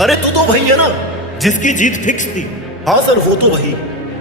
अरे तू तो वही है ना जिसकी जीत फिक्स थी। हाँ सर वो तो वही।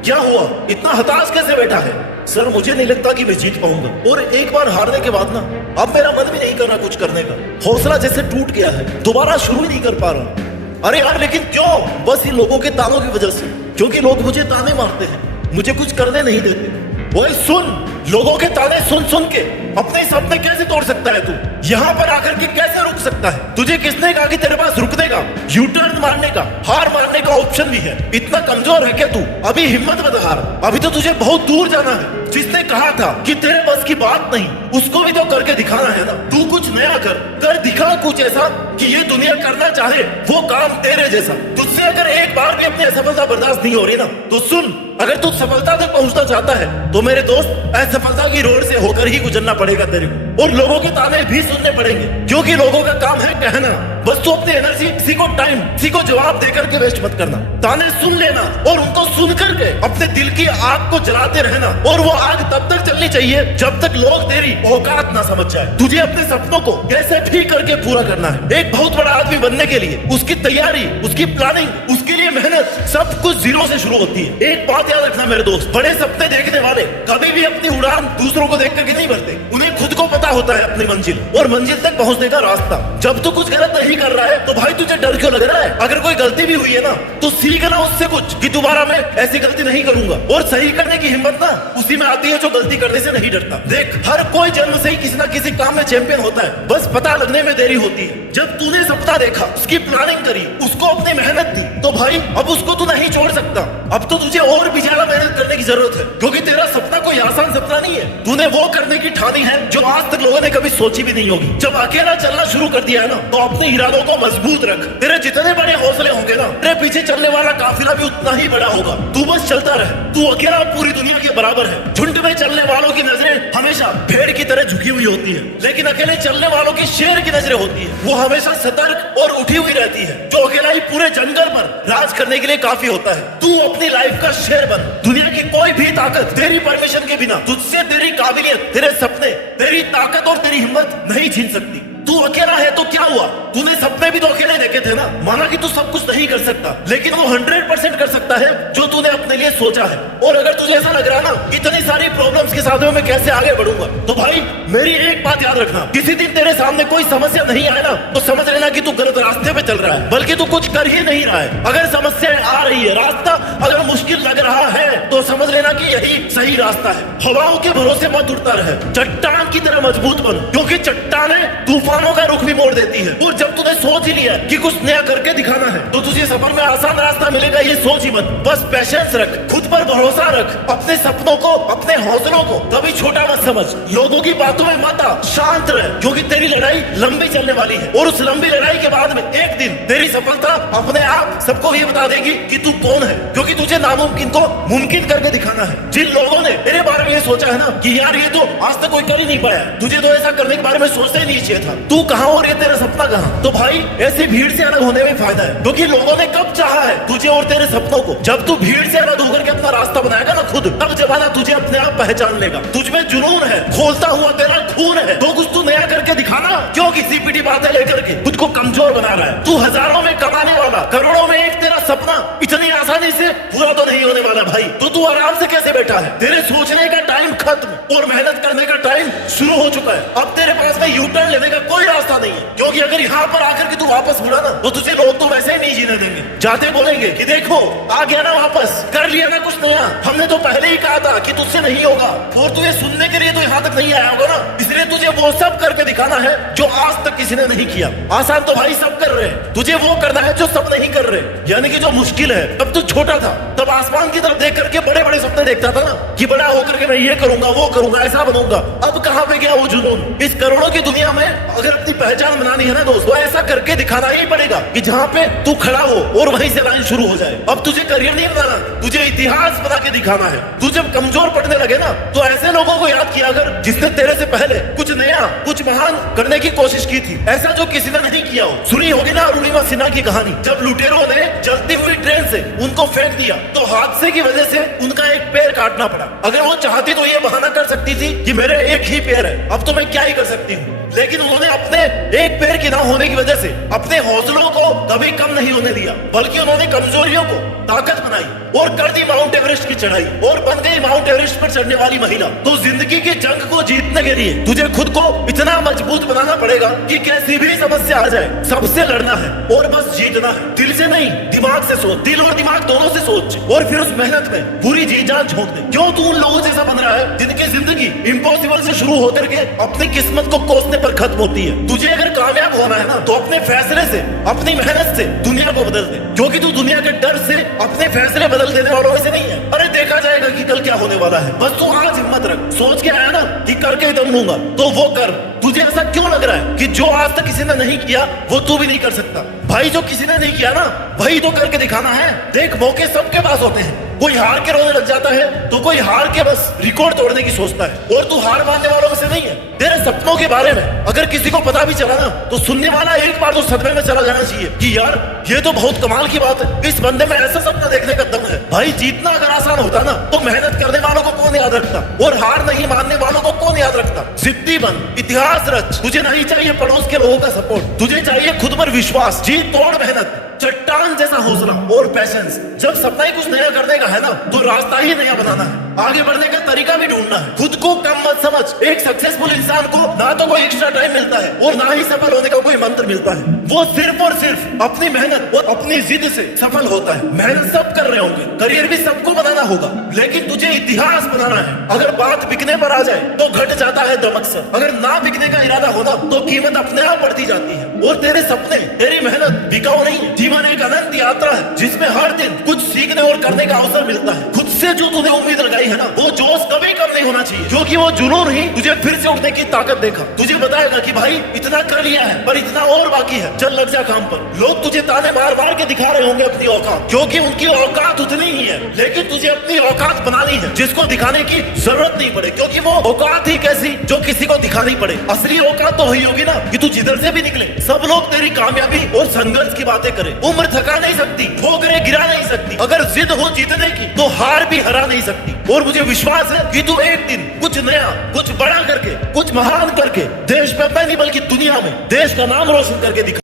क्या हुआ, इतना हताश कैसे बैठा है? सर मुझे नहीं लगता कि मैं जीत पाऊंगा, और एक बार हारने के बाद ना अब मेरा मन भी नहीं कर रहा कुछ करने का। हौसला जैसे टूट गया है, दोबारा शुरू ही नहीं कर पा रहा। अरे यार लेकिन क्यों? बस इन लोगों के तानों की वजह से, क्योंकि लोग मुझे ताने मारते हैं, मुझे कुछ करने नहीं देते। ओए सुन, लोगों के ताने सुन सुन के अपने सपने कैसे तोड़ सकता है तू? यहाँ पर आकर के कैसे रुक सकता है? तुझे किसने कहा कि तेरे पास रुकने का, यू टर्न मारने का, हार मारने का ऑप्शन भी है? इतना कमजोर है क्या तू? अभी हिम्मत मत हार, अभी तो तुझे बहुत दूर जाना है। जिसने कहा था कि तेरे बस की बात नहीं, उसको भी तो करके दिखाना है ना। तू कुछ नया कर दिखा कुछ ऐसा कि ये दुनिया करना चाहे वो काम तेरे जैसा। तुझसे अगर एक बार भी अपनी असफलता बर्दाश्त नहीं हो रही ना, तो सुन, अगर तू सफलता तक पहुंचना चाहता है तो मेरे दोस्त असफलता की रोड से होकर ही गुजरना पड़ेगा तेरे को, और लोगों के ताने भी सुनने पड़ेंगे, क्योंकि लोगों का काम है कहना। बस तू अपनी एनर्जी किसी को टाइम, किसी को जवाब देकर के वेस्ट मत करना। ताने सुन लेना और उनको सुन करके अपने दिल की आग को जलाते रहना, और वो आग तब तक चलनी चाहिए जब तक लोग तेरी औकात ना समझ जाए। तुझे अपने सपनों को कैसे ठीक करके पूरा करना है। एक बहुत बड़ा आदमी बनने के लिए उसकी तैयारी, उसकी प्लानिंग, उसके लिए मेहनत, सब कुछ जीरो से शुरू होती है। एक बात याद रखना मेरे दोस्त, बड़े सपने देखने वाले कभी भी अपनी उड़ान दूसरों को देख करके नहीं भरते। उन्हें खुद को पता होता है अपनी मंजिल और मंजिल तक पहुंचने का रास्ता। जब तू कुछ गलत नहीं कर रहा है तो भाई तुझे डर क्यों लग रहा है? अगर कोई गलती भी हुई है ना तो सीखना उससे कुछ कि दोबारा मैं ऐसी गलती नहीं करूंगा, और सही करने की हिम्मत ना उसी में आती है जो गलती करने से नहीं डरता। देख, हर कोई जन्म से ही किसी ना किसी काम में चैंपियन होता है, बस पता लगने में देरी होती है। जब तूने सपना देखा, उसकी प्लानिंग करी, उसको अपनी मेहनत दी, तो भाई अब उसको तू नहीं छोड़ सकता। अब तो तुझे और भी ज्यादा मेहनत करने की जरूरत है, क्योंकि तेरा सपना कोई आसान सपना नहीं है। तूने वो करने की ठानी है जो आज तक लोगों ने कभी सोची भी नहीं होगी। जब अकेला चलना शुरू कर दिया है ना, तो अपने इरादों को मजबूत रख। तेरे जितने बड़े हौसले होंगे ना, तेरे पीछे चलने वाला काफिला भी उतना ही बड़ा होगा। तू बस चलता रहे, तू अकेला पूरी दुनिया के बराबर है। झुंड में चलने वालों की नजरें हमेशा भेड़ की तरह झुकी हुई होती है, लेकिन अकेले चलने वालों की शेर की नजरें होती है। वो हमेशा सतर्क और उठी हुई रहती है। जो अकेला ही पूरे जंगल पर राज करने के लिए काफी होता है। तू अपनी लाइफ का शेर बन। दुनिया की कोई भी ताकत तेरी परमिशन के बिना तुझसे तेरी काबिलियत, तेरे सपने, तेरी ताकत और तेरी हिम्मत नहीं छीन सकती। तू अकेला है तो क्या हुआ? तूने सपने भी तो अकेले देखे थे ना। माना कि तू सब कुछ नहीं कर सकता, लेकिन वो 100% कर सकता है जो तूने अपने लिए सोचा है। और अगर तुझे ऐसा लग रहा ना इतनी सारी प्रॉब्लम्स के साथ में मैं कैसे आगे बढ़ूंगा, तो भाई मेरी एक बात याद रखना, किसी दिन तेरे सामने कोई समस्या नहीं आए ना तो समझ लेना कि तू गलत रास्ते पे चल रहा है, बल्कि तू कुछ कर ही नहीं रहा है। अगर समस्या आ रही है, रास्ता अगर मुश्किल लग रहा है, तो समझ लेना कि यही सही रास्ता है। हवाओं के भरोसे मत उड़ता रहे, चट्टान की तरह मजबूत बन, क्योंकि चट्टानें तूफानों का रुख भी मोड़ देती है। और जब तूने सोच ही लिया कि कुछ नया करके दिखाना है, तो तुझे सफर में आसान रास्ता मिलेगा, ये सोच ही मत। बस पेशेंस रख, खुद पर भरोसा रख, अपने सपनों को, अपने हौसलों को कभी छोटा मत समझ। लोगों की बातों में मत आ, शांत रह, क्योंकि तेरी लड़ाई लंबी चलने वाली है। और उस लंबी लड़ाई के बाद में एक दिन तेरी सफलता अपने आप सबको ये बता देगी कि तू कौन है, क्योंकि तुझे नामुमकिन को मुमकिन करके दिखाना है। जिन लोगों ने तेरे बारे में ये सोचा है ना कि यार ये तो आज तक कोई कर ही नहीं पाया, तुझे तो ऐसा करने के बारे में सोचना ही नहीं चाहिए था। तू कहां और ये तेरा सपना कहां? तो भाई ऐसी भीड़ से अलग होने में फायदा है, क्योंकि लोगों ने कब चाहा है तुझे और तेरे सपनों को। जब तू भीड़ से अलग होकर के अपना रास्ता बनाएगा ना खुद, तब जमाना तुझे अपने आप पहचान लेगा। तुझ में जुनून है, खोलता हुआ तेरा खून है, तो कुछ तू नया करके दिखाना। क्यों किसी पीटी बातें लेकर के खुद को कमजोर बना रहा है? तू हजारों में कमाने वाला, करोड़ों में एक तेरा सपना इतनी आसानी से पूरा तो नहीं होने वाला भाई। तो तू आराम से कैसे बैठा है? तेरे सोचने का टाइम खत्म और मेहनत करने का टाइम शुरू हो चुका है। अब तेरे पास में यू टर्न लेने का कोई रास्ता नहीं है, क्योंकि अगर यहाँ पर आकर के तू वापस मुड़ा ना तो तुझे लोग तो वैसे ही नहीं जीने देंगे। जाते बोलेंगे कि देखो आ गया ना, वापस कर लिया ना कुछ नया, हमने तो पहले ही कहा था कि तुझसे नहीं होगा। और तुझे सुनने के लिए तो यहाँ तक नहीं आया होगा ना, इसलिए तुझे वो सब करके दिखाना है जो आज तक किसी ने नहीं किया। आसान तो भाई सब कर रहे हैं, तुझे वो करना है जो सब नहीं कर रहे। यानी कि जो मुश्किल है, तब तू छोटा था, तब आसमान की तरफ देख करके बड़े बड़े सपने देखता था ना कि बड़ा होकर के मैं ये करूंगा, वो करूंगा, ऐसा बनूंगा। अब कहाँ पे गया वो जुनून? इस करोड़ों की दुनिया में अगर अपनी पहचान बनानी है ना दोस्तों, ऐसा करके दिखाना ही पड़ेगा कि जहाँ पे तू खड़ा हो और वहीं से लाइन शुरू हो जाए। अब तुझे करियर नहीं बनाना, तुझे इतिहास बना के दिखाना है। तू जब कमजोर पड़ने लगे ना, तो ऐसे लोगों को याद किया अगर जिसने तेरे से पहले कुछ नया, कुछ महान करने की कोशिश की थी, ऐसा जो किसी ने नहीं किया हो। सुनी होगी ना अरुणिमा सिन्हा की कहानी, जब लुटेरों ने जलती हुई ट्रेन से उनको फेंक दिया तो हादसे की वजह से उनका एक पैर काटना पड़ा। अगर वो चाहती तो ये बहाना कर सकती थी कि मेरे एक ही पैर है, अब तो मैं क्या ही कर सकती हूँ। लेकिन उन्होंने अपने एक पैर के ना होने की वजह से अपने हौसलों को कभी कम नहीं होने दिया, बल्कि उन्होंने कमजोरियों को ताकत बनाई और कर दी माउंट एवरेस्ट की चढ़ाई और बन गई माउंट एवरेस्ट पर चढ़ने वाली महिला। तो जिंदगी की जंग को जीतने के लिए तुझे खुद को इतना मजबूत बनाना पड़ेगा कि कैसी भी समस्या आ जाए सबसे लड़ना है और बस जीतना है। दिल से नहीं, दिमाग से सोच, दिल और दिमाग दोनों से सोच और फिर उस मेहनत में पूरी जी जान झोंक दे। क्यों तू उन लोगों जैसा बन रहा है जिनकी जिंदगी इम्पॉसिबल से शुरू होकर के अपनी किस्मत को कोसने पर खत्म होती है। तुझे अगर कामयाब होना है ना तो अपने फैसले से, अपनी मेहनत से दुनिया को बदल दे, क्योंकि तू दुनिया के डर से अपने फैसले बदल देने वालों में से नहीं है। अरे देखा जाएगा कि कल क्या होने वाला है, बस तू आज हिम्मत रख। सोच के आया ना कि करके दम लूंगा तो वो कर। तुझे ऐसा क्यों लग रहा है कि जो आज तक किसी ने नहीं किया वो तू भी नहीं कर सकता? भाई जो किसी ने नहीं किया ना वही तो करके दिखाना है। देख मौके सबके पास होते हैं, कोई हार के रोने लग जाता है तो कोई हार के बस रिकॉर्ड तोड़ने की सोचता है, और तू हार मानने वालों में से नहीं है। तेरे सपनों के बारे में अगर किसी को पता भी चला ना तो सुनने वाला एक बार तो सदमे में चला जाना चाहिए कि यार ये तो बहुत कमाल की बात है, इस बंदे में ऐसा सपना देखने का दम है। भाई जीतना अगर आसान होता ना तो मेहनत करने वालों को कौन याद रखता और हार नहीं मानने वालों को कौन याद रखता। जिद्दी बन, इतिहास रच। तुझे नहीं चाहिए पड़ोस के लोगों का सपोर्ट, तुझे चाहिए खुद पर विश्वास, जी तोड़ मेहनत, चट्टान जैसा हौसला और पैशंस। जब सपना ही कुछ नया करने का है ना तो रास्ता ही नया बनाना है, आगे बढ़ने का तरीका भी ढूंढना है। खुद को कम मत समझ। एक सक्सेसफुल इंसान को ना तो कोई एक्स्ट्रा टाइम मिलता है और ना ही सफल होने का कोई मंत्र मिलता है। वो सिर्फ और सिर्फ अपनी मेहनत और अपनी जिद से सफल होता है। मेहनत सब कर रहे होंगे, करियर भी सबको बनाना होगा, लेकिन तुझे इतिहास बनाना है। अगर बात बिकने पर आ जाए तो घट जाता है दम अक्सर, अगर ना बिकने का इरादा होना तो कीमत अपने आप बढ़ती जाती है। और तेरे सपने, तेरी मेहनत बिकाऊ नहीं है। जीवन एक अनंत यात्रा है जिसमें हर दिन कुछ सीखने और करने का अवसर मिलता है। खुद से जो तूने उम्मीद लगाई है ना वो जोश कभी कम नहीं होना चाहिए, क्योंकि वो जुनून ही तुझे फिर से उठने की ताकत देगा। तुझे बताएगा कि भाई इतना कर लिया है पर इतना और बाकी है, चल लग जा काम पर। लोग तुझे ताने मार मार के दिखा रहे होंगे अपनी औकात, क्योंकि उनकी औकात उतनी ही है, लेकिन तुझे अपनी औकात बनानी है जिसको दिखाने की जरूरत नहीं पड़े, क्योंकि वो औकात ही कैसी जो किसी को दिखानी पड़े। असली औकात तो वही होगी ना कि तू जिधर से भी निकले सब लोग तेरी कामयाबी और संघर्ष की बातें करें। उम्र थका नहीं सकती, ठोकरें गिरा नहीं सकती, अगर जिद हो जीतने की तो हार भी हरा नहीं सकती। और मुझे विश्वास है कि तू एक दिन कुछ नया, कुछ बड़ा करके, कुछ महान करके देश में नहीं बल्कि दुनिया में देश का नाम रोशन करके दिखा।